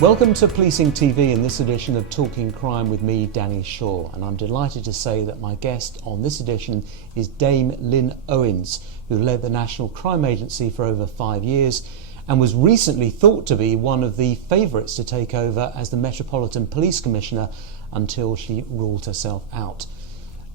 Welcome to Policing TV in this edition of Talking Crime with me, Danny Shaw, and I'm delighted to say that my guest on this edition is Dame Lynne Owens, who led the National Crime Agency for over 5 years and was recently thought to be one of the favourites to take over as the Metropolitan Police Commissioner until she ruled herself out.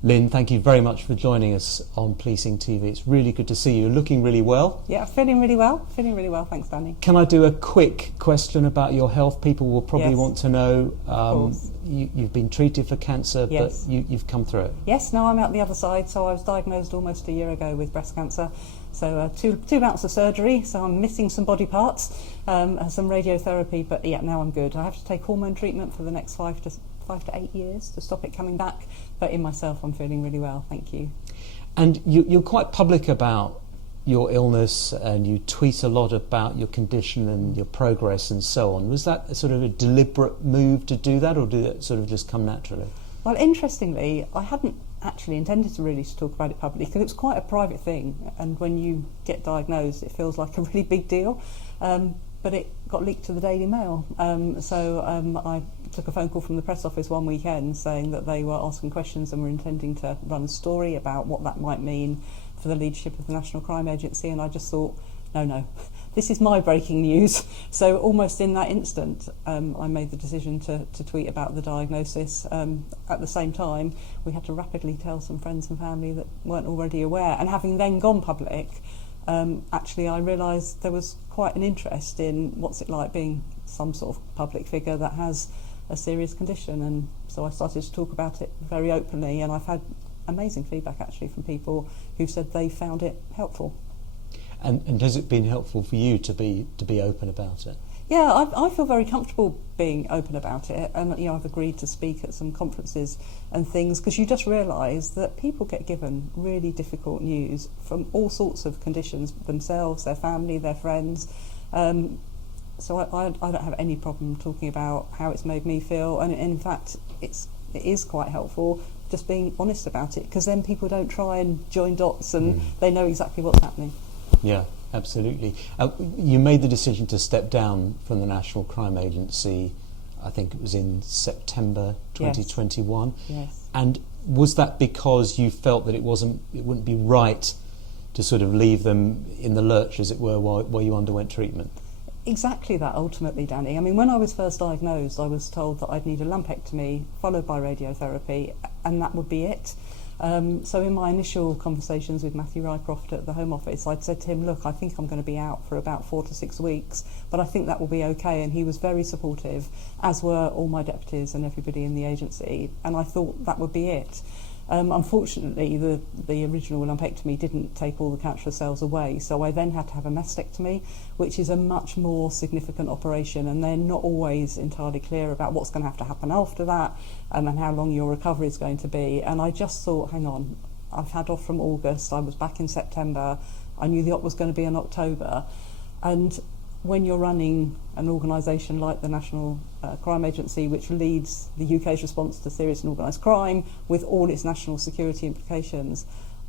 Lynne, thank you very much for joining us on Policing TV. It's really good to see you. Looking really well. Yeah, feeling really well. Feeling really well, thanks, Danny. Can I do a quick question about your health? People will probably want to know. Of course. You've been treated for cancer, Yes. but you've come through it. Yes, no, I'm out the other side. So I was diagnosed almost a year ago with breast cancer. So two bouts of surgery. So I'm missing some body parts, some radiotherapy. But yeah, now I'm good. I have to take hormone treatment for the next 5 to 8 years to stop it coming back. But in myself, I'm feeling really well. Thank you. And you're quite public about your illness, and you tweet a lot about your condition and your progress and so on. Was that a sort of a deliberate move to do that, or did it sort of just come naturally? Well, interestingly, I hadn't actually intended to really talk about it publicly because it's quite a private thing. And when you get diagnosed, it feels like a really big deal. But it got leaked to the Daily Mail. I took a phone call from the press office one weekend saying that they were asking questions and were intending to run a story about what that might mean for the leadership of the National Crime Agency, and I just thought, no, this is my breaking news. So almost in that instant, I made the decision to tweet about the diagnosis. At the same time, we had to rapidly tell some friends and family that weren't already aware, and having then gone public, actually I realised there was quite an interest in what's it like being some sort of public figure that has a serious condition, and so I started to talk about it very openly, and I've had amazing feedback actually from people who said they found it helpful. And has it been helpful for you to be open about it? Yeah, I feel very comfortable being open about it, and I've agreed to speak at some conferences and things, because you just realise that people get given really difficult news from all sorts of conditions, themselves, their family, their friends. So I don't have any problem talking about how it's made me feel, and in fact it is quite helpful just being honest about it, because then people don't try and join dots and they know exactly what's happening. Yeah. Absolutely. You made the decision to step down from the National Crime Agency, I think it was in September 2021. Yes. And was that because you felt that it wouldn't be right to sort of leave them in the lurch, as it were, while you underwent treatment? Exactly that, ultimately, Danny. I mean, when I was first diagnosed, I was told that I'd need a lumpectomy followed by radiotherapy, and that would be it. So in my initial conversations with Matthew Rycroft at the Home Office, I'd said to him, look, I think I'm going to be out for about 4 to 6 weeks, but I think that will be okay. And he was very supportive, as were all my deputies and everybody in the agency. And I thought that would be it. Unfortunately, the original lumpectomy didn't take all the cancerous cells away, so I then had to have a mastectomy, which is a much more significant operation, and they're not always entirely clear about what's going to have to happen after that, and how long your recovery is going to be. And I just thought, hang on, I've had off from August, I was back in September, I knew the op was going to be in October, and when you're running an organisation like the National Crime Agency, which leads the UK's response to serious and organised crime with all its national security implications,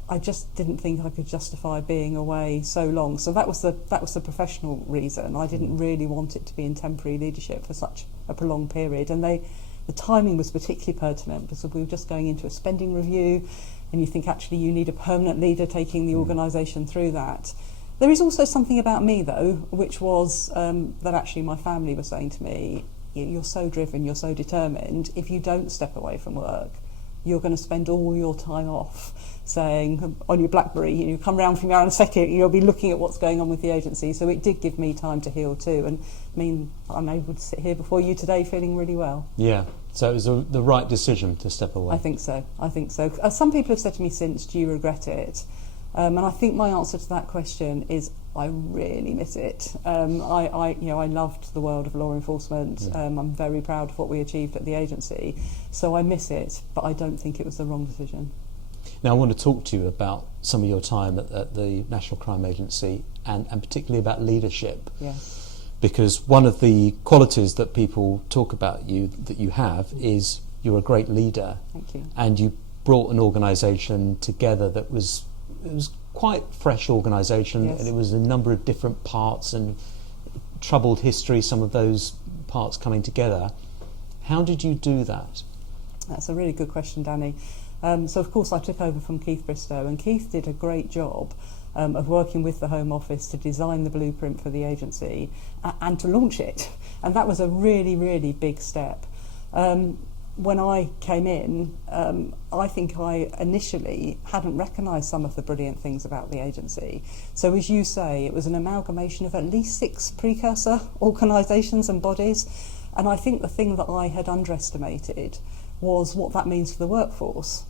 I just didn't think I could justify being away so long. So that was the professional reason. I didn't really want it to be in temporary leadership for such a prolonged period. And the timing was particularly pertinent because we were just going into a spending review, and you think actually you need a permanent leader taking the organisation through that. There is also something about me, though, which was that actually my family were saying to me, you're so driven, you're so determined, if you don't step away from work, you're going to spend all your time off saying on your BlackBerry, you come round from your own second, you'll be looking at what's going on with the agency. So it did give me time to heal too, and I mean, I'm able to sit here before you today feeling really well. Yeah, so it was the right decision to step away. I think so. Some people have said to me since, do you regret it? And I think my answer to that question is I really miss it. I loved the world of law enforcement. I'm very proud of what we achieved at the agency, so I miss it, but I don't think it was the wrong decision. Now I want to talk to you about some of your time at the National Crime Agency, and particularly about leadership. Yes. Because one of the qualities that people talk about you, that you have, is you're a great leader. Thank you. And you brought an organisation together that was quite fresh organisation, yes. and it was a number of different parts and troubled history, some of those parts coming together. How did you do that? That's a really good question, Danny. So of course I took over from Keith Bristow, and Keith did a great job of working with the Home Office to design the blueprint for the agency and to launch it. And that was a really, really big step. When I came in, I think I initially hadn't recognised some of the brilliant things about the agency. So as you say, it was an amalgamation of at least 6 precursor organisations and bodies. And I think the thing that I had underestimated was what that means for the workforce.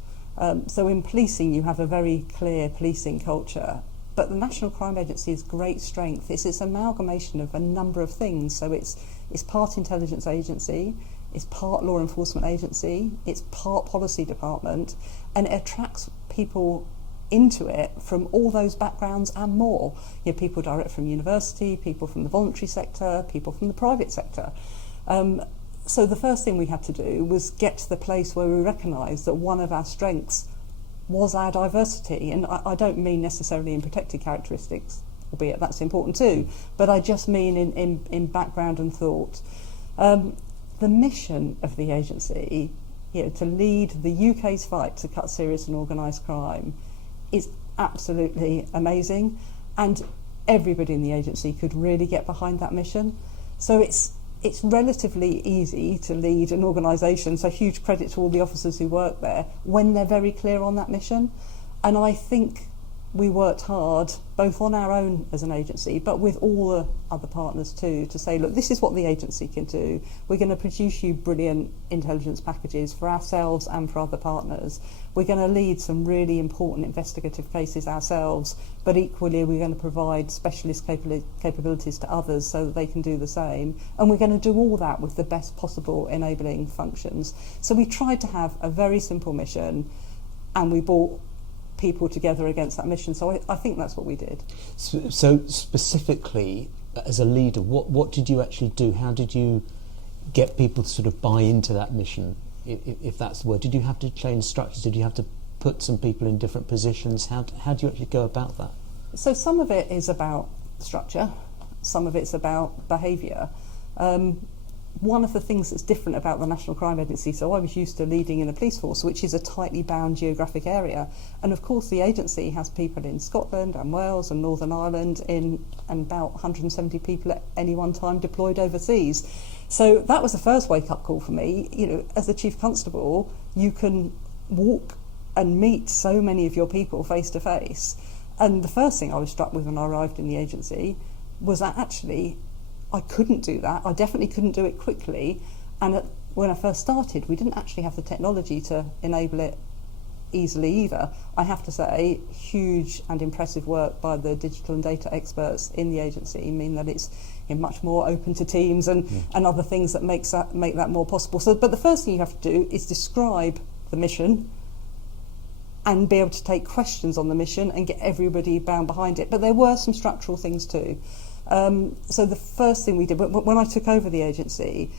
So in policing, you have a very clear policing culture, but the National Crime Agency's great strength is its amalgamation of a number of things. So it's part intelligence agency, it's part law enforcement agency, it's part policy department, and it attracts people into it from all those backgrounds and more. You know, people direct from university, people from the voluntary sector, people from the private sector. So the first thing we had to do was get to the place where we recognised that one of our strengths was our diversity. And I don't mean necessarily in protected characteristics, albeit that's important too, but I just mean in background and thought. The mission of the agency, to lead the UK's fight to cut serious and organised crime, is absolutely amazing, and everybody in the agency could really get behind that mission. So it's relatively easy to lead an organisation, so huge credit to all the officers who work there, when they're very clear on that mission. And I think we worked hard, both on our own as an agency, but with all the other partners too, to say, look, this is what the agency can do. We're going to produce you brilliant intelligence packages for ourselves and for other partners. We're going to lead some really important investigative cases ourselves, but equally we're going to provide specialist capabilities to others so that they can do the same. And we're going to do all that with the best possible enabling functions. So we tried to have a very simple mission, and we brought people together against that mission. So I think that's what we did. So specifically, as a leader, what did you actually do? How did you get people to sort of buy into that mission, if that's the word? Did you have to change structures? Did you have to put some people in different positions? How do you actually go about that? So some of it is about structure, some of it's about behaviour. One of the things that's different about the National Crime Agency, so I was used to leading in a police force, which is a tightly bound geographic area, and of course the agency has people in Scotland and Wales and Northern Ireland, and about 170 people at any one time deployed overseas. So that was the first wake-up call for me. As the Chief Constable, you can walk and meet so many of your people face to face, and the first thing I was struck with when I arrived in the agency was that actually I couldn't do that. I definitely couldn't do it quickly. And when I first started, we didn't actually have the technology to enable it easily either. I have to say, huge and impressive work by the digital and data experts in the agency mean that it's much more open to Teams and other things that make that more possible. So, but the first thing you have to do is describe the mission and be able to take questions on the mission and get everybody bound behind it. But there were some structural things too. So the first thing we did, when I took over the agency,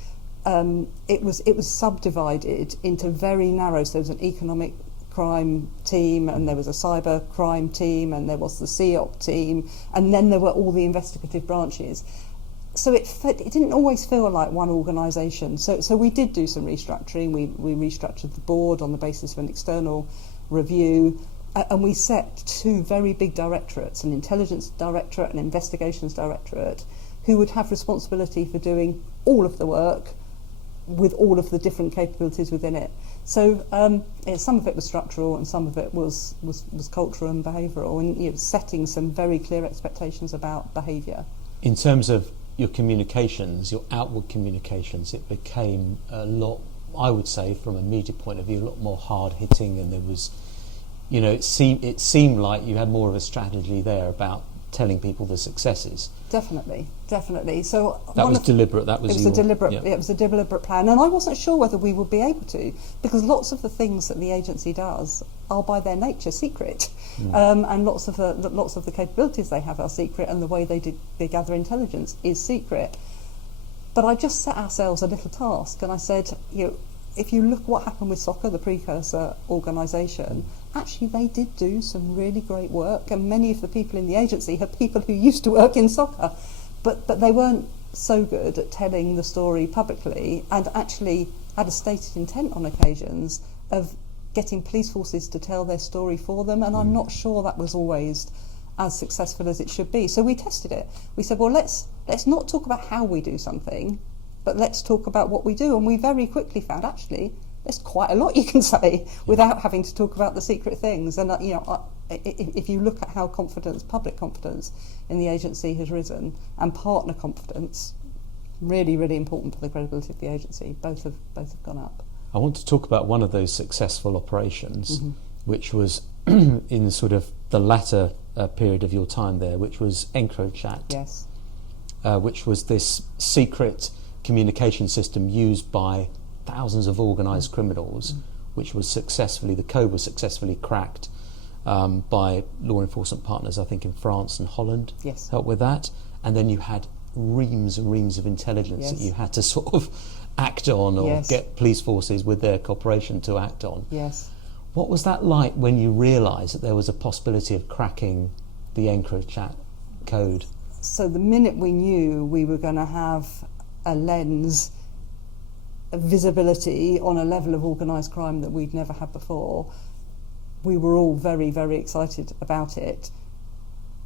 it was subdivided into very narrow. So there was an economic crime team, and there was a cyber crime team, and there was the CEOP team, and then there were all the investigative branches. So it didn't always feel like one organisation. So we did do some restructuring. We restructured the board on the basis of an external review. And we set 2 very big directorates, an intelligence directorate and investigations directorate, who would have responsibility for doing all of the work with all of the different capabilities within it. So some of it was structural and some of it was cultural and behavioural, and setting some very clear expectations about behaviour. In terms of your communications, your outward communications, it became a lot, I would say, from a media point of view, a lot more hard-hitting, and there was... it seemed like you had more of a strategy there about telling people the successes. Definitely. So that was deliberate. It was a deliberate plan, and I wasn't sure whether we would be able to, because lots of the things that the agency does are by their nature secret, and lots of the capabilities they have are secret, and the way they gather intelligence is secret. But I just set ourselves a little task, and I said, if you look what happened with Soccer, the precursor organisation, actually they did do some really great work, and many of the people in the agency are people who used to work in Soccer, but they weren't so good at telling the story publicly, and actually had a stated intent on occasions of getting police forces to tell their story for them, and I'm not sure that was always as successful as it should be. So we tested it. We said, well, let's not talk about how we do something, but let's talk about what we do. And we very quickly found, actually, there's quite a lot you can say without having to talk about the secret things. And if you look at how public confidence in the agency has risen, and partner confidence, really, really important for the credibility of the agency, both have gone up. I want to talk about one of those successful operations, which was in sort of the latter period of your time there, which was EncroChat. Yes. Which was this secret communication system used by thousands of organised criminals, which was the code was successfully cracked by law enforcement partners, I think in France and Holland. Yes. Helped with that. And then you had reams and reams of intelligence that you had to sort of act on, or get police forces with their cooperation to act on. Yes. What was that like when you realised that there was a possibility of cracking the EncroChat code? So the minute we knew we were going to have a lens of visibility on a level of organised crime that we'd never had before, we were all very, very excited about it.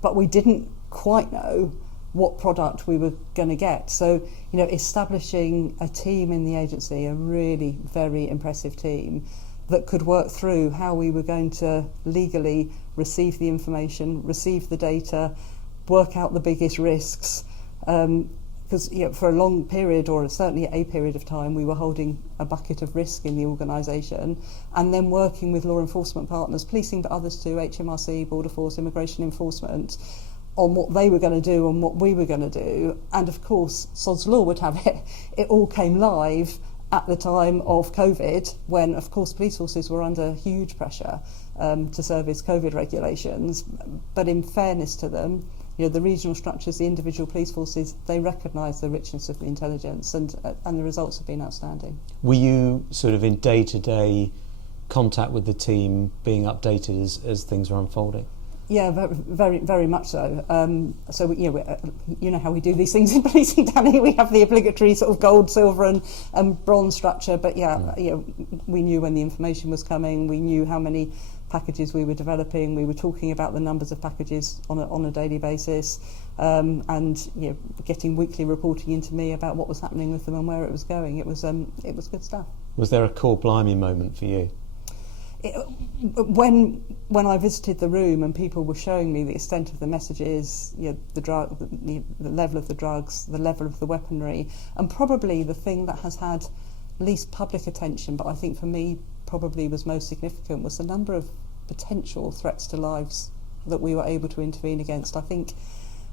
But we didn't quite know what product we were going to get. So, establishing a team in the agency, a really very impressive team, that could work through how we were going to legally receive the information, receive the data, work out the biggest risks. Because for a long period, or certainly a period of time, we were holding a bucket of risk in the organisation, and then working with law enforcement partners, policing, but others too, HMRC, Border Force, Immigration Enforcement, on what they were going to do and what we were going to do. And of course, Sod's Law would have it. It all came live at the time of COVID, when of course police forces were under huge pressure to service COVID regulations. But in fairness to them, the regional structures, the individual police forces, they recognise the richness of the intelligence, and the results have been outstanding. Were you sort of in day-to-day contact with the team, being updated as things are unfolding? Yeah, very, very much so. So you know how we do these things in policing, Danny. We have the obligatory sort of gold, silver, and bronze structure. But we knew when the information was coming. We knew how many packages we were developing. We were talking about the numbers of packages on a daily basis, and getting weekly reporting into me about what was happening with them and where it was going. It was good stuff. Was there a core blimey moment for you? When I visited the room and people were showing me the extent of the messages, the level of the drugs, the level of the weaponry, and probably the thing that has had least public attention, but I think for me probably was most significant, was the number of potential threats to lives that we were able to intervene against. I think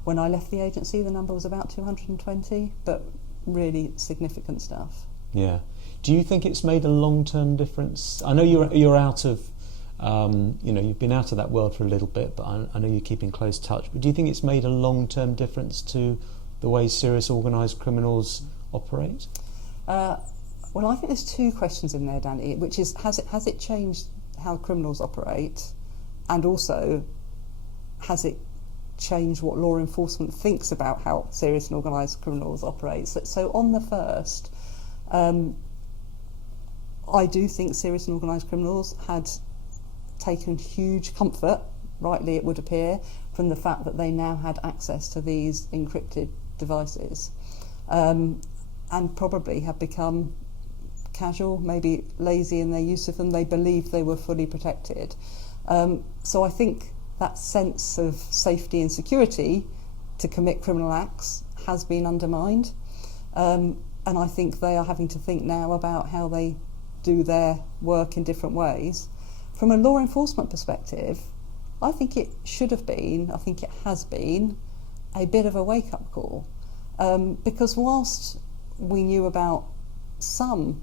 when I left the agency the number was about 220, but really significant stuff. Yeah. Do you think it's made a long-term difference? I know you're out of, you've been out of that world for a little bit, but I know you're keeping close touch. But do you think it's made a long-term difference to the way serious organised criminals operate? Well, I think there's two questions in there, Danny, which is, has it changed how criminals operate, and also has it changed what law enforcement thinks about how serious and organised criminals operate? So on the first, I do think serious and organised criminals had taken huge comfort, rightly it would appear, from the fact that they now had access to these encrypted devices, and probably have become casual, maybe lazy in their use of them. They believed they were fully protected. So I think that sense of safety and security to commit criminal acts has been undermined. And I think they are having to think now about how they do their work in different ways. From a law enforcement perspective, I think it should have been, I think it has been, a bit of a wake-up call. Because whilst we knew about some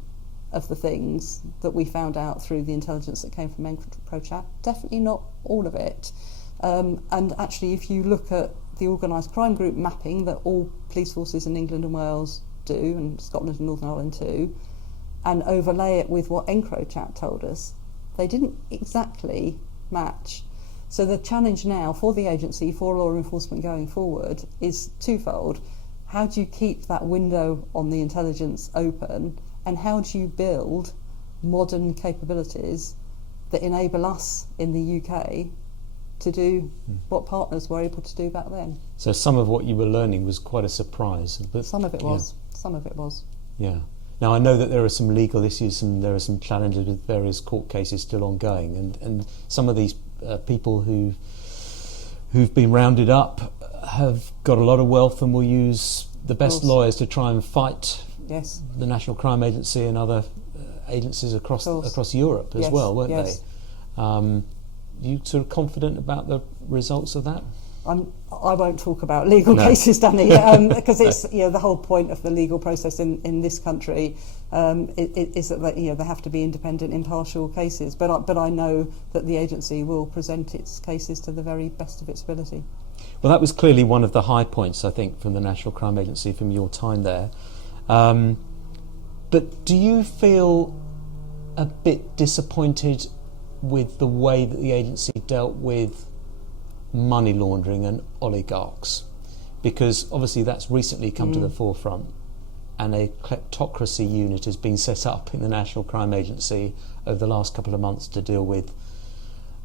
of the things that we found out through the intelligence that came from EncroChat, definitely not all of it. And actually, if you look at the organised crime group mapping that all police forces in England and Wales do, and Scotland and Northern Ireland too, and overlay it with what EncroChat told us, they didn't exactly match. So the challenge now for the agency, for law enforcement going forward, is twofold. how do you keep that window on the intelligence open, and how do you build modern capabilities that enable us in the UK to do what partners were able to do back then? So some of what you were learning was quite a surprise. But some of it was. Some of it was. Yeah. Now, I know that there are some legal issues and there are some challenges with various court cases still ongoing, and some of these people who've been rounded up have got a lot of wealth and will use the best lawyers to try and fight the National Crime Agency and other agencies across Europe as well, weren't they? You sort of confident about the results of that? I won't talk about legal cases, Danny, because it's the whole point of the legal process in this country is that they have to be independent, impartial cases. But I know that the agency will present its cases to the very best of its ability. Well, that was clearly one of the high points, I think, from the National Crime Agency from your time there. But do you feel a bit disappointed with the way that the agency dealt with money laundering and oligarchs? Because obviously that's recently come to the forefront, and a kleptocracy unit has been set up in the National Crime Agency over the last couple of months to deal with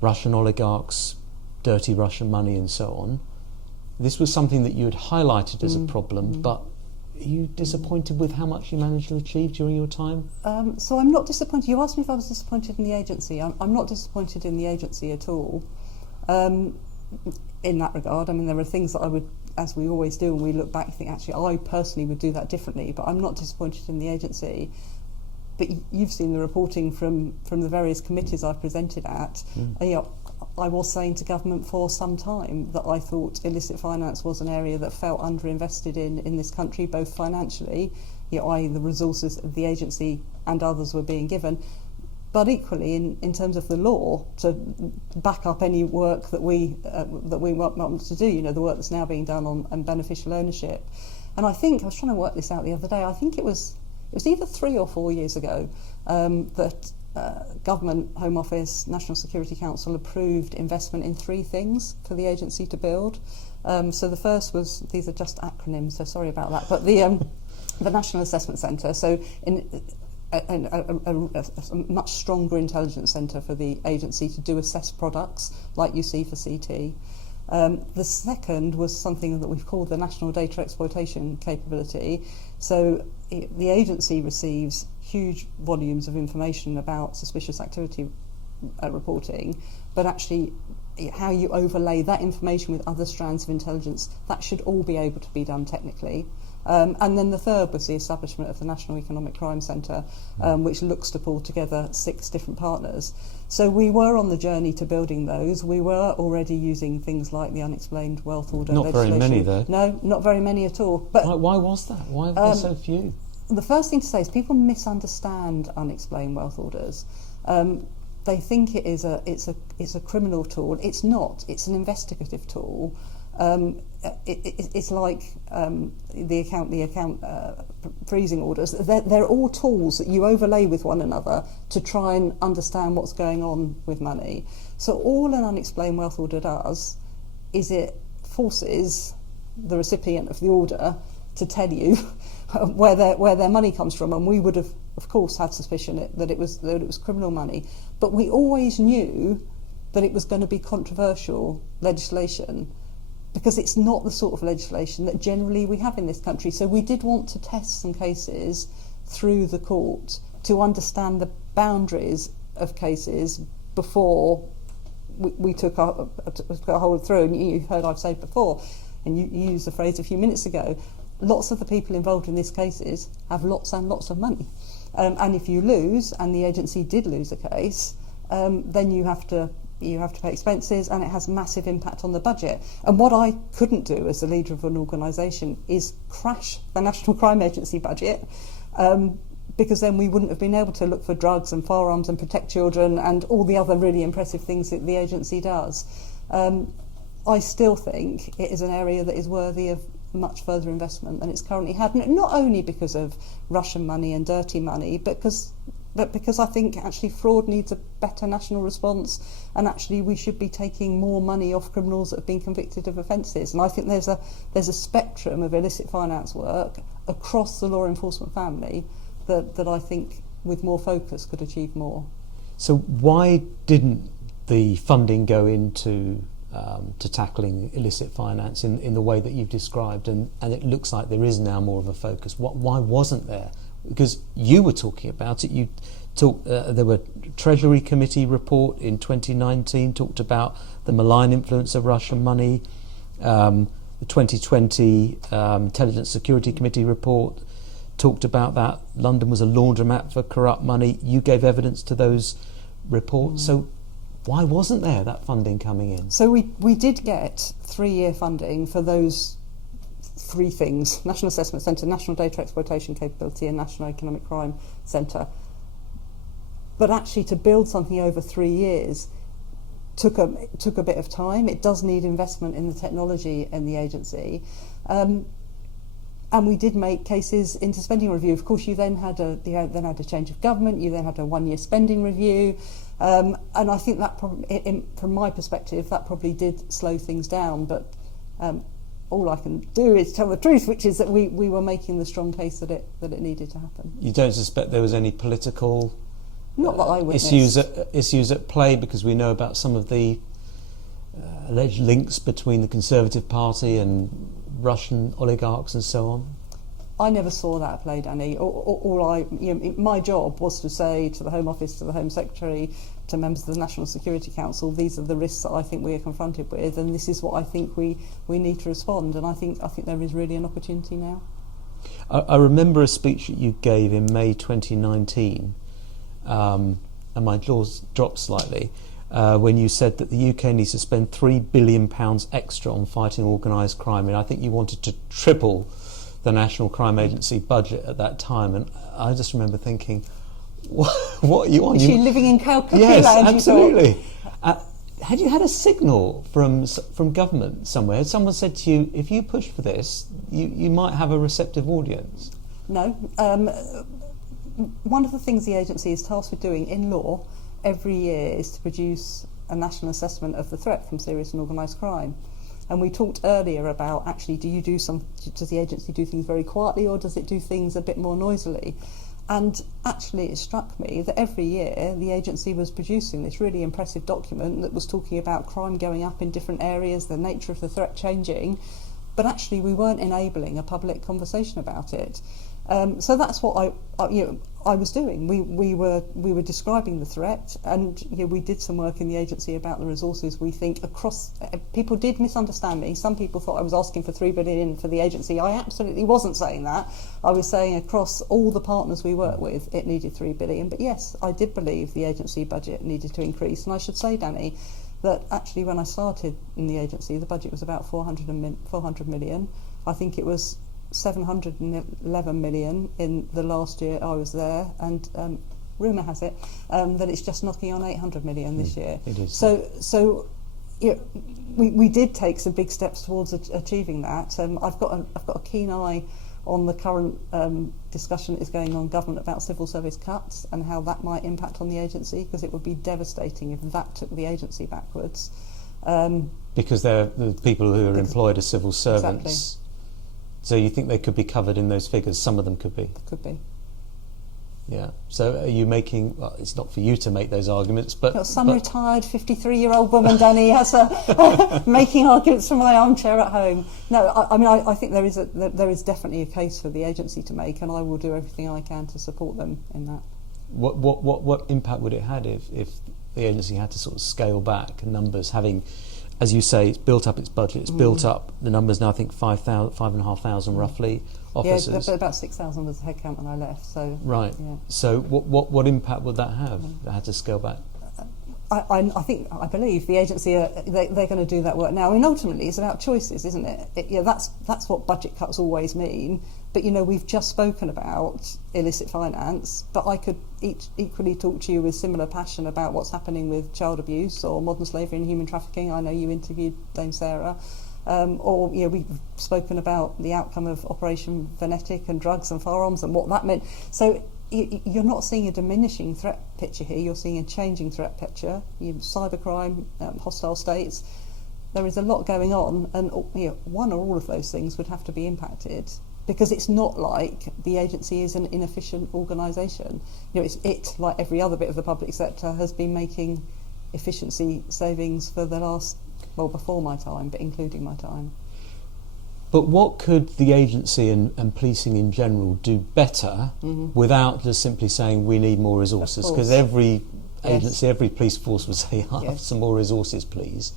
Russian oligarchs, dirty Russian money and so on. This was something that you had highlighted as a problem, but are you disappointed with how much you managed to achieve during your time? So I'm not disappointed. You asked me if I was disappointed in the agency. I'm not disappointed in the agency at all. In that regard, I mean, there are things that I would, as we always do when we look back, think actually I personally would do that differently, but I'm not disappointed in the agency. But you've seen the reporting from the various committees I've presented at. I was saying to government for some time that I thought illicit finance was an area that felt underinvested in this country, both financially, i.e. the resources of the agency and others were being given, but equally in terms of the law to back up any work that we want to do, the work that's now being done on beneficial ownership. And I think, I was trying to work this out the other day, I think it was either 3 or 4 years ago that Government, Home Office, National Security Council approved investment in 3 things for the agency to build. So the first was, these are just acronyms, so sorry about that, but the National Assessment Centre, so a much stronger intelligence centre for the agency to do assess products like you see for CT. The second was something that we've called the National Data Exploitation Capability. So the agency receives huge volumes of information about suspicious activity reporting, but actually how you overlay that information with other strands of intelligence, that should all be able to be done technically. And then the third was the establishment of the National Economic Crime Centre, which looks to pull together 6 different partners. So we were on the journey to building those. We were already using things like the unexplained wealth order legislation. Not very many, though. No, not very many at all. But why was that? Why were there so few? The first thing to say is people misunderstand unexplained wealth orders. They think it's a criminal tool. It's not. It's an investigative tool. It's like the account freezing orders. They're all tools that you overlay with one another to try and understand what's going on with money. So all an unexplained wealth order does is it forces the recipient of the order to tell you where their money comes from, and we would have, of course, had suspicion that it was criminal money, but we always knew that it was going to be controversial legislation, because it's not the sort of legislation that generally we have in this country. So we did want to test some cases through the court to understand the boundaries of cases before we took a hold through. And you've heard I've said before, and you used the phrase a few minutes ago, lots of the people involved in these cases have lots and lots of money. And if you lose, and the agency did lose a case, then you have to pay expenses, and it has massive impact on the budget. And what I couldn't do as the leader of an organisation is crash the National Crime Agency budget, because then we wouldn't have been able to look for drugs and firearms and protect children and all the other really impressive things that the agency does. I still think it is an area that is worthy of much further investment than it's currently had, not only because of Russian money and dirty money, but because but because I think actually fraud needs a better national response, and actually we should be taking more money off criminals that have been convicted of offences. And I think there's a spectrum of illicit finance work across the law enforcement family that I think with more focus could achieve more. So why didn't the funding go into to tackling illicit finance in the way that you've described, and it looks like there is now more of a focus? Why wasn't there? Because you were talking about it. There were Treasury Committee report in 2019 talked about the malign influence of Russian money. The 2020 Intelligence Security Committee report talked about that. London was a laundromat for corrupt money. You gave evidence to those reports. So why wasn't there that funding coming in? So we did get 3-year funding for those 3 things: National Assessment Centre, National Data Exploitation Capability and National Economic Crime Centre. But actually to build something over 3 years took a bit of time. It does need investment in the technology in the agency. And we did make cases into spending review. Of course, you then had a change of government. You then had a 1-year spending review, and I think that from my perspective, that probably did slow things down. But all I can do is tell the truth, which is that we were making the strong case that it needed to happen. You don't suspect there was any political not that I witnessed issues at play, because we know about some of the alleged links between the Conservative Party and Russian oligarchs and so on? I never saw that at play, Danny. My job was to say to the Home Office, to the Home Secretary, to members of the National Security Council, these are the risks that I think we are confronted with, and this is what I think we need to respond. And I think there is really an opportunity now. I remember a speech that you gave in May 2019, and my jaws dropped slightly, when you said that the UK needs to spend £3 billion extra on fighting organised crime. And I think you wanted to triple the National Crime Agency budget at that time. And I just remember thinking, what are you on? Is she living in Calcutta? Yes, absolutely. Had you had a signal from government somewhere? Had someone said to you, if you push for this, you might have a receptive audience? No. One of the things the agency is tasked with doing in law every year is to produce a national assessment of the threat from serious and organised crime. And we talked earlier about actually does the agency do things very quietly, or does it do things a bit more noisily? And actually it struck me that every year the agency was producing this really impressive document that was talking about crime going up in different areas, the nature of the threat changing, but actually we weren't enabling a public conversation about it. So that's what I was doing. We were describing the threat, and we did some work in the agency about the resources we think across. People did misunderstand me. Some people thought I was asking for £3 billion for the agency. I absolutely wasn't saying that. I was saying across all the partners we work with, it needed £3 billion. But yes, I did believe the agency budget needed to increase. And I should say, Danny, that actually when I started in the agency, the budget was about 400 million. I think it was 711 million in the last year I was there, and rumour has it that it's just knocking on 800 million this year. It is. So we did take some big steps towards achieving that. I've got a keen eye on the current discussion that is going on in government about civil service cuts and how that might impact on the agency, because it would be devastating if that took the agency backwards. Because they're the people who are employed as civil servants. Exactly. So you think they could be covered in those figures? Some of them could be. Could be. Yeah. So are you making? Well, it's not for you to make those arguments, but some retired 53-year-old woman, Danny, has making arguments from my armchair at home. No, I think there is definitely a case for the agency to make, and I will do everything I can to support them in that. What impact would it have if the agency had to sort of scale back numbers, having, as you say, it's built up its budget, it's built up the numbers now, I think 5,500 roughly officers. Yeah, about 6,000 was the headcount when I left. So right. Yeah. So what impact would that have? They had to scale back. I believe the agency they're going to do that work now. I mean, ultimately, it's about choices, isn't it? That's what budget cuts always mean. But we've just spoken about illicit finance, but I could equally talk to you with similar passion about what's happening with child abuse or modern slavery and human trafficking. I know you interviewed Dame Sarah. Or we've spoken about the outcome of Operation Venetic and drugs and firearms and what that meant. So you're not seeing a diminishing threat picture here, you're seeing a changing threat picture. Cybercrime, hostile states, there is a lot going on, and one or all of those things would have to be impacted, because it's not like the agency is an inefficient organisation. Like every other bit of the public sector, has been making efficiency savings for the last, before my time, but including my time. But what could the agency and policing in general do better without just simply saying we need more resources? Because every agency, every police force would say, I have some more resources, please.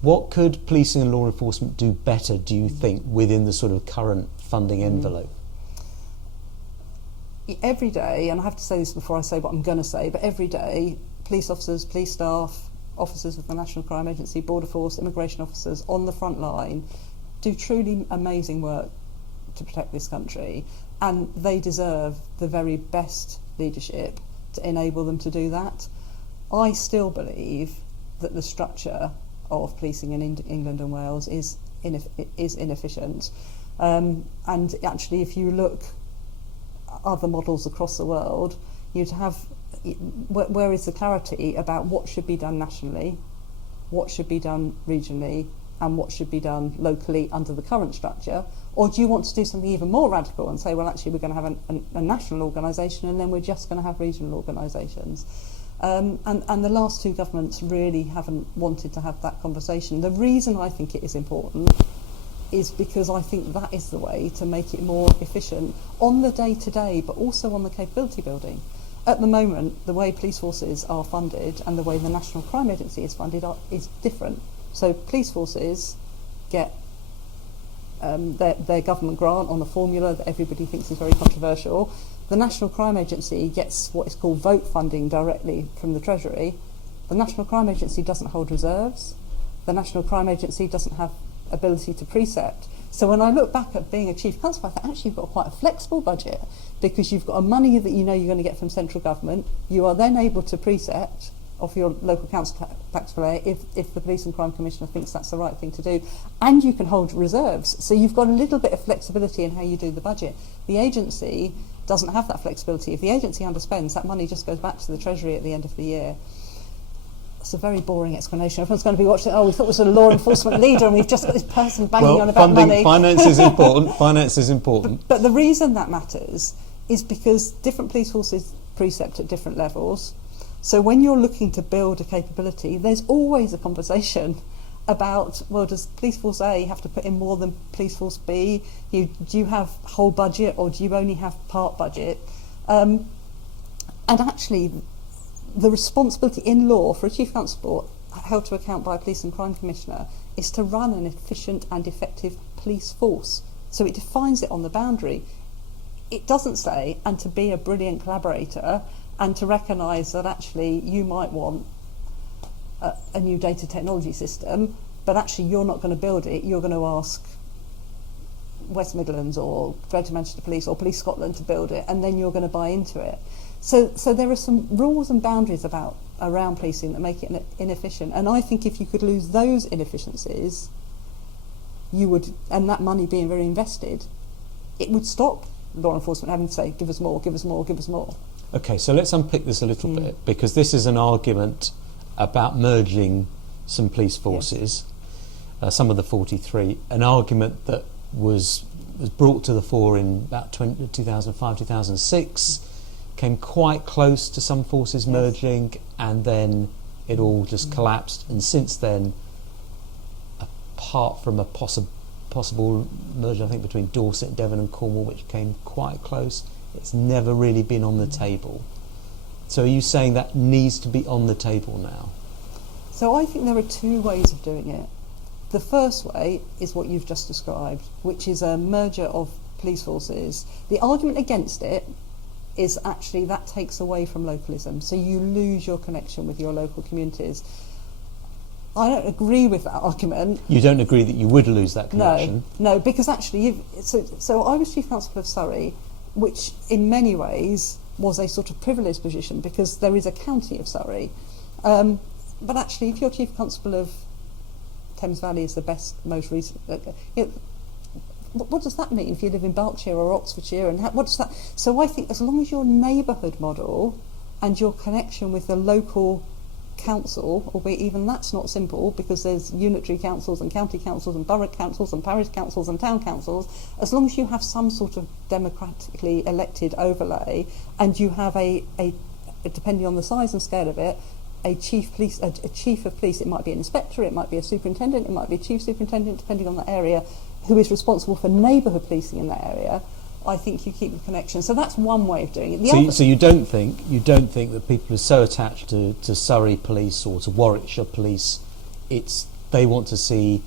What could policing and law enforcement do better, do you think, within the sort of current funding envelope? Every day, and I have to say this before I say what I'm going to say, but every day, police officers, police staff, officers of the National Crime Agency, Border Force, immigration officers on the front line do truly amazing work to protect this country, and they deserve the very best leadership to enable them to do that. I still believe that the structure of policing in England and Wales is inefficient, and actually if you look at other models across the world, you'd have, where is the clarity about what should be done nationally, what should be done regionally, and what should be done locally under the current structure? Or do you want to do something even more radical and say, well, actually, we're going to have a national organisation, and then we're just going to have regional organisations? And the last two governments really haven't wanted to have that conversation. The reason I think it is important is because I think that is the way to make it more efficient on the day-to-day, but also on the capability building. At the moment, the way police forces are funded and the way the National Crime Agency is funded is different. So police forces get their government grant on a formula that everybody thinks is very controversial. The National Crime Agency gets what is called vote funding directly from the Treasury. The National Crime Agency doesn't hold reserves. The National Crime Agency doesn't have ability to precept. So when I look back at being a Chief Constable, I think actually you've got quite a flexible budget, because you've got a money that you know you're going to get from central government. You are then able to precept of your local council taxpayer if the Police and Crime Commissioner thinks that's the right thing to do, and you can hold reserves. So you've got a little bit of flexibility in how you do the budget. The agency doesn't have that flexibility. If the agency underspends, that money just goes back to the Treasury at the end of the year. It's a very boring explanation. Everyone's going to be watching, we thought it was a law enforcement leader and we've just got this person banging on about money. Finance is important. Finance is important. But the reason that matters is because different police forces precept at different levels. So when you're looking to build a capability, there's always a conversation about, well, does Police Force A have to put in more than Police Force B? Do you have whole budget, or do you only have part budget? And actually, the responsibility in law for a Chief Constable, held to account by a Police and Crime Commissioner, is to run an efficient and effective police force. So it defines it on the boundary. It doesn't say, and to be a brilliant collaborator, and to recognise that actually you might want a new data technology system, but actually you're not going to build it. You're going to ask West Midlands or Greater Manchester Police or Police Scotland to build it, and then you're going to buy into it. So there are some rules and boundaries around policing that make it inefficient. And I think if you could lose those inefficiencies, you would, and that money being very invested, it would stop law enforcement having to say, give us more, give us more, give us more. Okay, so let's unpick this a little bit, because this is an argument about merging some police forces, some of the 43, an argument that was brought to the fore in about 2005, 2006, came quite close to some forces merging, and then it all just collapsed. And since then, apart from a possible merger, I think, between Dorset, Devon and Cornwall, which came quite close, it's never really been on the table. So are you saying that needs to be on the table now? So I think there are two ways of doing it. The first way is what you've just described, which is a merger of police forces. The argument against it is actually that takes away from localism, so you lose your connection with your local communities. I don't agree with that argument. You don't agree that you would lose that connection? No, because actually, so I was Chief Constable of Surrey, which in many ways was a sort of privileged position because there is a county of Surrey. But actually, if you're Chief Constable of Thames Valley is the best, most recent, what does that mean if you live in Berkshire or Oxfordshire? And what does that? So I think as long as your neighbourhood model and your connection with the local council, albeit even that's not simple because there's unitary councils and county councils and borough councils and parish councils and town councils, as long as you have some sort of democratically elected overlay and you have a depending on the size and scale of it, a chief of police, it might be an inspector, it might be a superintendent, it might be a chief superintendent, depending on the area, who is responsible for neighbourhood policing in that area. I think you keep the connection. So that's one way of doing it. So you don't think that people are so attached to Surrey Police or to Warwickshire Police, they want to see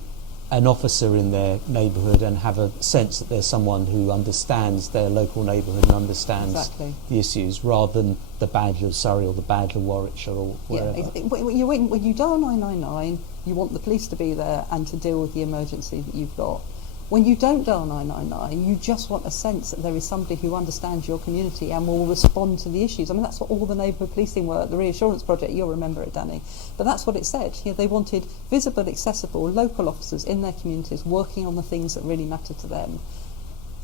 an officer in their neighbourhood and have a sense that there's someone who understands their local neighbourhood and understands the issues, rather than the badge of Surrey or the badge of Warwickshire or wherever. Yeah, when you dial 999, you want the police to be there and to deal with the emergency that you've got. When you don't dial 999, you just want a sense that there is somebody who understands your community and will respond to the issues. I mean, that's what all the neighbourhood policing were at the Reassurance Project. You'll remember it, Danny. But that's what it said. They wanted visible, accessible, local officers in their communities working on the things that really matter to them.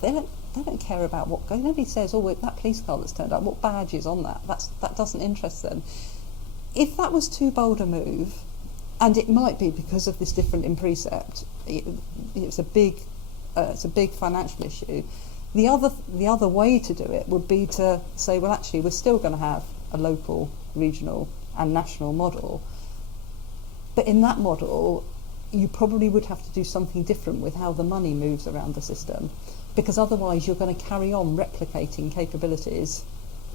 They don't care about what... Nobody says, that police car that's turned up, what badge is on that? That doesn't interest them. If that was too bold a move, and it might be because of this difference in precept, it's a big financial issue. The other way to do it would be to say, well, actually, we're still going to have a local, regional and national model. But in that model, you probably would have to do something different with how the money moves around the system, because otherwise you're going to carry on replicating capabilities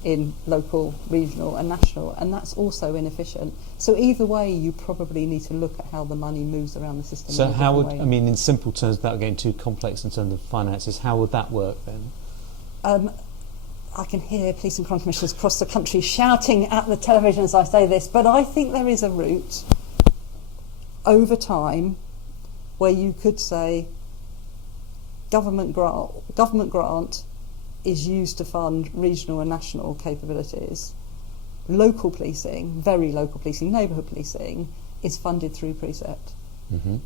in local, regional and national, and that's also inefficient. So either way, you probably need to look at how the money moves around the system. So how would, in simple terms, without getting too complex in terms of finances, how would that work then? I can hear police and crime commissioners across the country shouting at the television as I say this, but I think there is a route over time where you could say government grant is used to fund regional and national capabilities. Local policing, very local policing, neighbourhood policing, is funded through precept. Mm-hmm.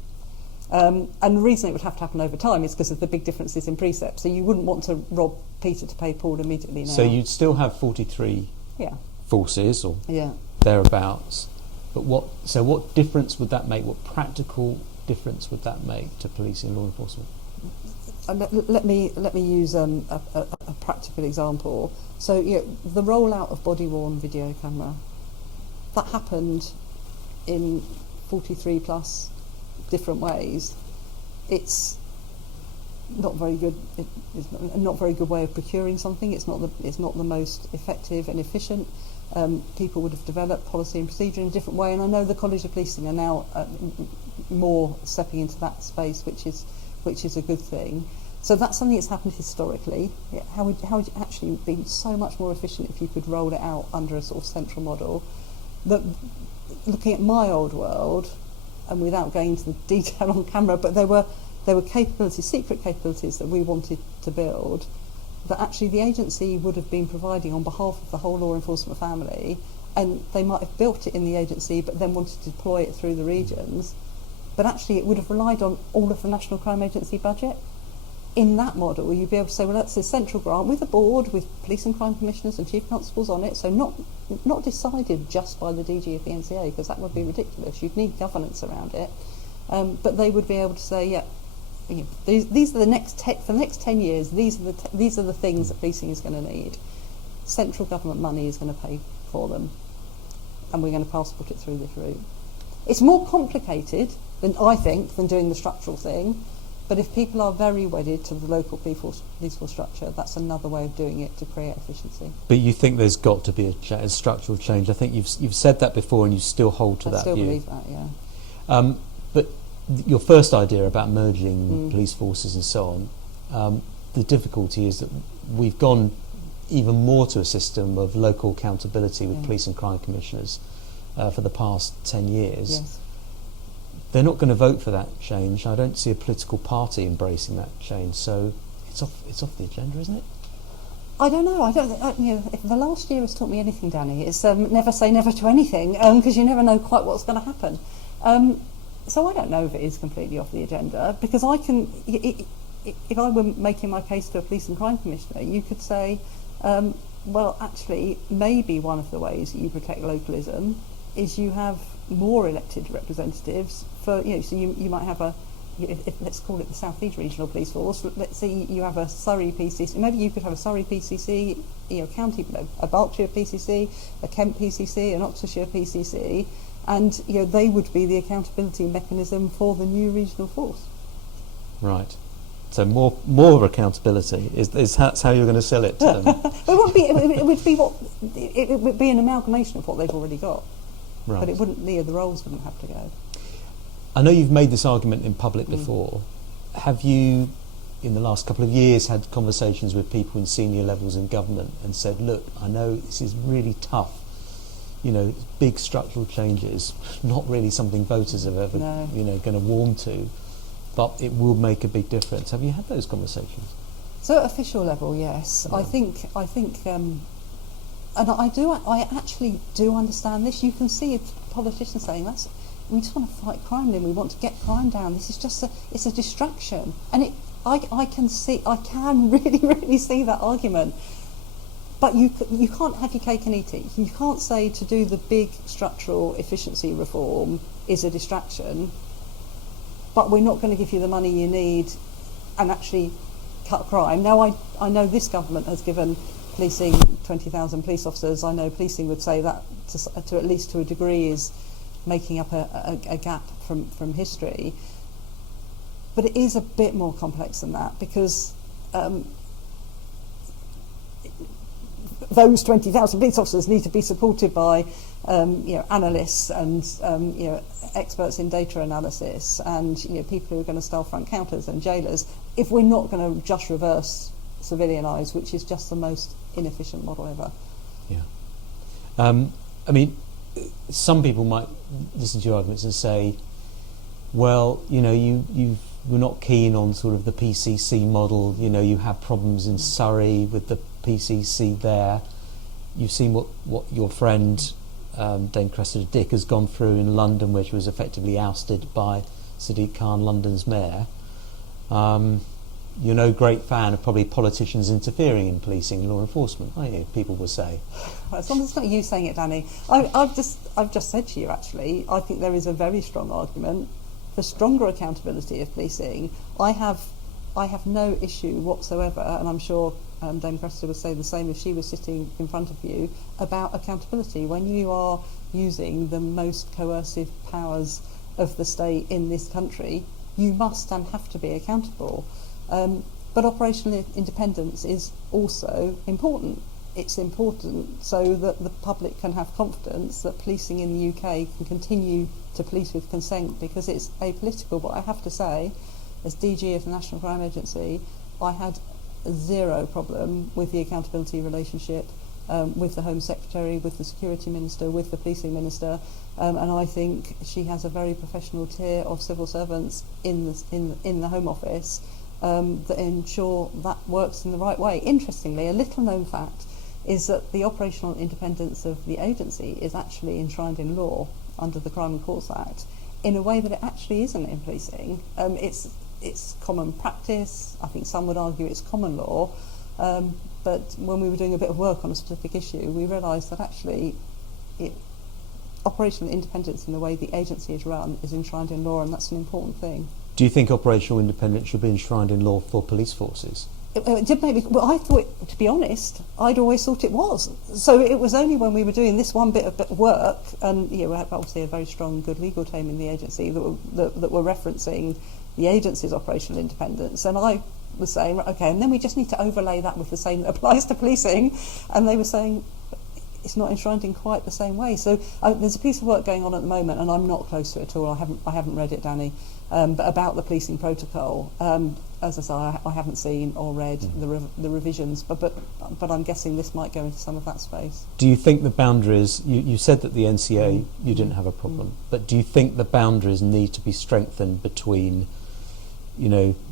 And the reason it would have to happen over time is because of the big differences in precept. So you wouldn't want to rob Peter to pay Paul immediately now. So you'd still have 43 forces or thereabouts. But what difference would that make? What practical difference would that make to policing and law enforcement? Let me use a practical example. So the rollout of body-worn video camera, that happened in 43 plus different ways. It's not very good. It's not a very good way of procuring something. It's not the most effective and efficient. People would have developed policy and procedure in a different way, and I know the College of Policing are now more stepping into that space, which is a good thing. So that's something that's happened historically. How would it actually be so much more efficient if you could roll it out under a sort of central model? That, looking at my old world, and without going into the detail on camera, but there were capabilities, secret capabilities that we wanted to build, that actually the agency would have been providing on behalf of the whole law enforcement family, and they might have built it in the agency but then wanted to deploy it through the regions. But actually it would have relied on all of the National Crime Agency budget. In that model, you'd be able to say, well, that's a central grant with a board, with police and crime commissioners and chief constables on it, so not decided just by the DG of the NCA, because that would be ridiculous. You'd need governance around it. But they would be able to say, these are for the next 10 years, these are the things that policing is going to need. Central government money is going to pay for them, and we're going to passport it through this route. It's more complicated than doing the structural thing, but if people are very wedded to the local police force structure, that's another way of doing it to create efficiency. But you think there's got to be a structural change. I think you've said that before, and you still hold to that view. I still believe that, yeah. But your first idea about merging police forces and so on, the difficulty is that we've gone even more to a system of local accountability with police and crime commissioners for the past 10 years. Yes. They're not going to vote for that change. I don't see a political party embracing that change, so it's off the agenda, isn't it? I don't know. If the last year has taught me anything, Danny, it's never say never to anything, because you never know quite what's going to happen. So I don't know if it is completely off the agenda, because if I were making my case to a police and crime commissioner, you could say, well, actually, maybe one of the ways that you protect localism is you have more elected representatives for, so you might have let's call it the South East Regional Police Force. Let's say you have a Surrey PCC. Maybe you could have a Surrey PCC, county, a Berkshire PCC, a Kent PCC, an Oxfordshire PCC, and they would be the accountability mechanism for the new regional force. Right. So more accountability that's how you're going to sell it to them. It would be an amalgamation of what they've already got. Right. But it wouldn't. The roles wouldn't have to go. I know you've made this argument in public before. Have you, in the last couple of years, had conversations with people in senior levels in government and said, look, I know this is really tough, big structural changes, not really something voters have ever, going to warm to, but it will make a big difference. Have you had those conversations? So at official level, yes. Yeah. I think, and I actually do understand this. You can see politicians saying we just want to fight crime, Lynne. We want to get crime down. This is just it's a distraction, and I can really, really see that argument. But you can't have your cake and eat it. You can't say to do the big structural efficiency reform is a distraction, but we're not going to give you the money you need and actually cut crime. Now, I know this government has given policing 20,000 police officers. I know policing would say that to at least to a degree is making up a gap from history. But it is a bit more complex than that, because those 20,000 police officers need to be supported by analysts and experts in data analysis and people who are going to staff front counters and jailers, if we're not going to just reverse civilianise, which is just the most inefficient model ever. Yeah. Some people might listen to your arguments and say, well, you were not keen on sort of the PCC model. You have problems in Surrey with the PCC there. You've seen what your friend Dame Cressida Dick has gone through in London, where she was effectively ousted by Sadiq Khan, London's mayor. You're no great fan of probably politicians interfering in policing and law enforcement, are you? People will say. Well, as long as it's not you saying it, Danny. I've just said to you, actually, I think there is a very strong argument for stronger accountability of policing. I have no issue whatsoever, and I'm sure Dame Cressida would say the same if she was sitting in front of you, about accountability. When you are using the most coercive powers of the state in this country, you must and have to be accountable. But operational independence is also important. It's important so that the public can have confidence that policing in the UK can continue to police with consent, because it's apolitical. But I have to say, as DG of the National Crime Agency, I had zero problem with the accountability relationship with the Home Secretary, with the Security Minister, with the Policing Minister, and I think she has a very professional tier of civil servants in the Home Office that ensure that works in the right way. Interestingly, a little known fact is that the operational independence of the agency is actually enshrined in law under the Crime and Courts Act in a way that it actually isn't in policing. It's common practice. I think some would argue it's common law. But when we were doing a bit of work on a specific issue, we realised that actually operational independence in the way the agency is run is enshrined in law, and that's an important thing. Do you think operational independence should be enshrined in law for police forces? It did make me. Well, I thought, to be honest, I'd always thought it was. So it was only when we were doing this one bit of work, and we had obviously a very strong, good legal team in the agency that were referencing the agency's operational independence, and I was saying, okay, and then we just need to overlay that with the same that applies to policing, and they were saying it's not enshrined in quite the same way. So there's a piece of work going on at the moment, and I'm not close to it at all. I haven't read it, Danny, but about the policing protocol. As I say, I haven't seen or read the revisions, but I'm guessing this might go into some of that space. Do you think the boundaries? You said that the NCA you didn't have a problem, but do you think the boundaries need to be strengthened between,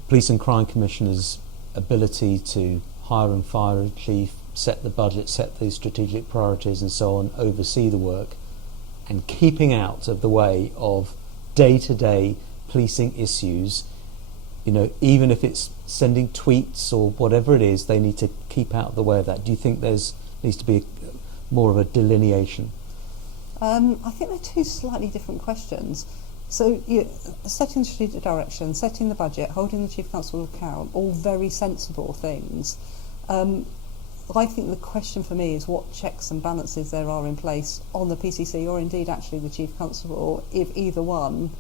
police and crime commissioners' ability to hire and fire a chief, set the budget, set the strategic priorities and so on, oversee the work, and keeping out of the way of day-to-day policing issues even if it's sending tweets or whatever it is, they need to keep out of the way of that? Do you think needs to be more of a delineation? I think they're two slightly different questions. So, setting the strategic direction, setting the budget, holding the Chief Constable account, all very sensible things. I think the question for me is what checks and balances there are in place on the PCC, or indeed actually the Chief Constable, if either one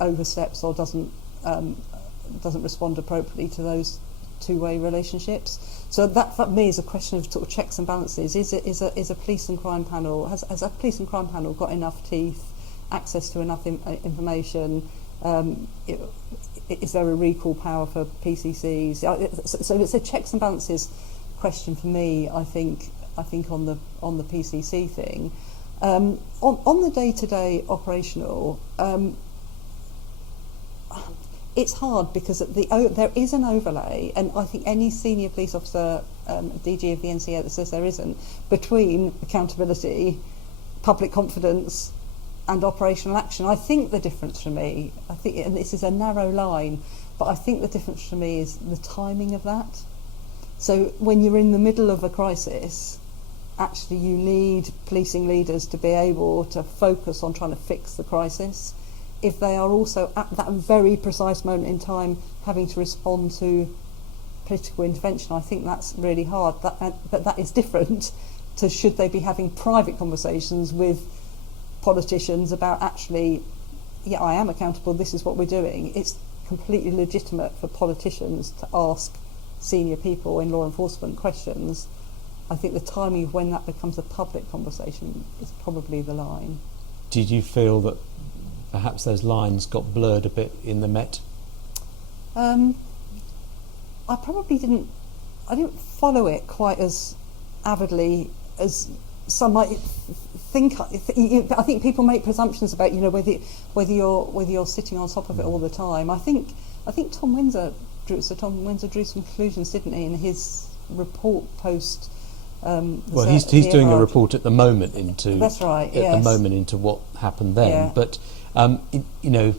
oversteps or doesn't respond appropriately to those two-way relationships. So that for me is a question of sort of checks and balances. Is a police and crime panel, has a police and crime panel got enough teeth, access to enough information? Is there a recall power for PCCs? So it's a checks and balances question for me. I think on the PCC thing, on the day-to-day operational. It's hard because there is an overlay, and I think any senior police officer, DG of the NCA, that says there isn't, between accountability, public confidence and operational action. I think the difference for me, and this is a narrow line, but I think the difference for me is the timing of that. So when you're in the middle of a crisis, actually you need policing leaders to be able to focus on trying to fix the crisis. If they are also at that very precise moment in time having to respond to political intervention, I think that's really hard. But that is different to should they be having private conversations with politicians about actually, I am accountable, this is what we're doing. It's completely legitimate for politicians to ask senior people in law enforcement questions. I think the timing of when that becomes a public conversation is probably the line. Did you feel that perhaps those lines got blurred a bit in the Met? I probably didn't. I didn't follow it quite as avidly as some might think. I think people make presumptions about whether you're sitting on top of it all the time. I think Tom Windsor drew some conclusions, didn't he, in his report post. He's doing a report at the moment into. That's right. At the moment into what happened then, yeah. But. The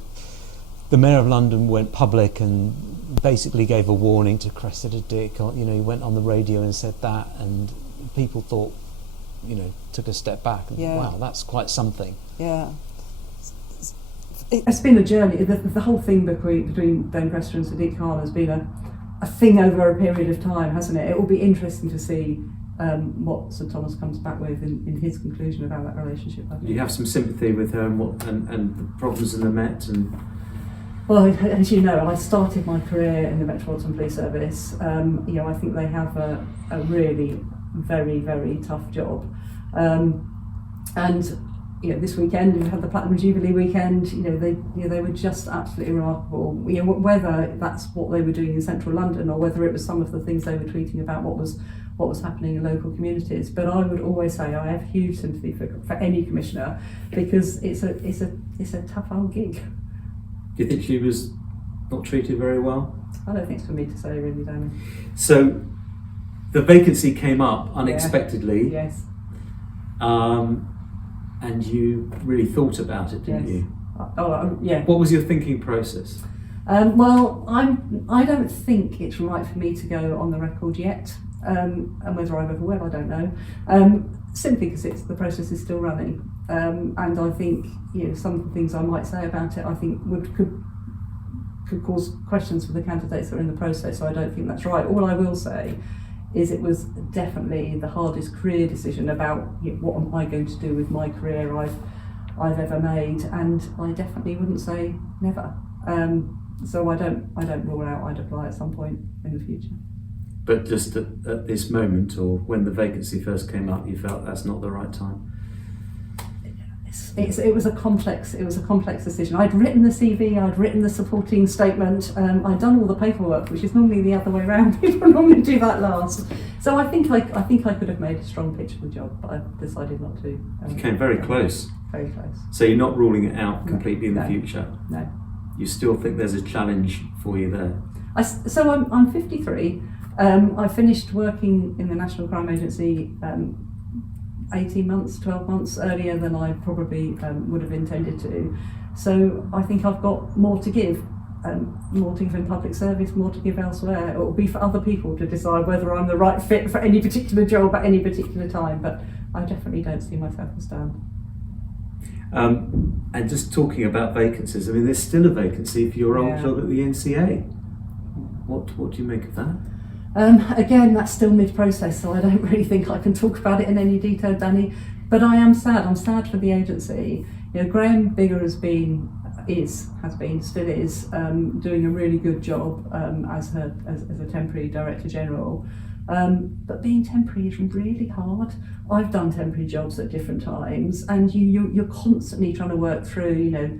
Mayor of London went public and basically gave a warning to Cressida Dick. He went on the radio and said that, and people thought, took a step back. And wow, that's quite something. Yeah. It's been a journey. The whole thing between Dame Cressida and Sadiq Khan has been a thing over a period of time, hasn't it? It will be interesting to see what Sir Thomas comes back with in his conclusion about that relationship. I think. You have some sympathy with her and the problems in the Met, and well, as you know, I started my career in the Metropolitan Police Service. I think they have a really very, very tough job, and this weekend we had the Platinum Jubilee weekend. They were just absolutely remarkable. Whether that's what they were doing in central London or whether it was some of the things they were tweeting about what was happening in local communities. But I would always say I have huge sympathy for any commissioner, because it's a tough old gig. Do you think she was not treated very well? I don't think it's for me to say, really, Danny. So the vacancy came up unexpectedly. Yeah. Yes. And you really thought about it, didn't you? Yeah. What was your thinking process? Well, I don't think it's right for me to go on the record yet. And whether I ever will, I don't know. Simply because the process is still running, and I think some of the things I might say about it, I think could cause questions for the candidates that are in the process. So I don't think that's right. All I will say is it was definitely the hardest career decision about what am I going to do with my career I've ever made, and I definitely wouldn't say never. So I don't rule out I'd apply at some point in the future. But just at this moment, or when the vacancy first came up, you felt that's not the right time? It was a complex decision. I'd written the CV, I'd written the supporting statement, I'd done all the paperwork, which is normally the other way around. People normally do that last. So I think I could have made a strong pitch for the job, but I decided not to. You came very close. Very close. So you're not ruling it out completely in the future? No. You still think there's a challenge for you there? So I'm 53. I finished working in the National Crime Agency 18 months, 12 months earlier than I probably would have intended to. So I think I've got more to give. more to give in public service, more to give elsewhere. It will be for other people to decide whether I'm the right fit for any particular job at any particular time, but I definitely don't see myself as Dan. And just talking about vacancies, I mean, there's still a vacancy for your old Yeah. job at the NCA. What do you make of that? Again, that's still mid-process, so I don't really think I can talk about it in any detail, Danny. But I am sad. I'm sad for the agency. You know, Graham Bigger has been, still is, doing a really good job as a temporary Director General. But being temporary is really hard. I've done temporary jobs at different times, and you're constantly trying to work through, you know,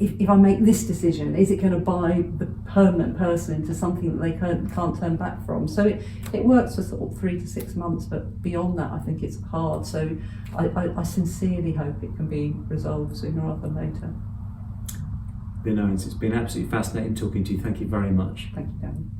if I make this decision, is it going to buy the permanent person into something that they can't turn back from? So it works for sort of 3 to 6 months, but beyond that I think it's hard. So I sincerely hope it can be resolved sooner rather than later. Lynne Owens, it's been absolutely fascinating talking to you. Thank you very much. Thank you, Dan.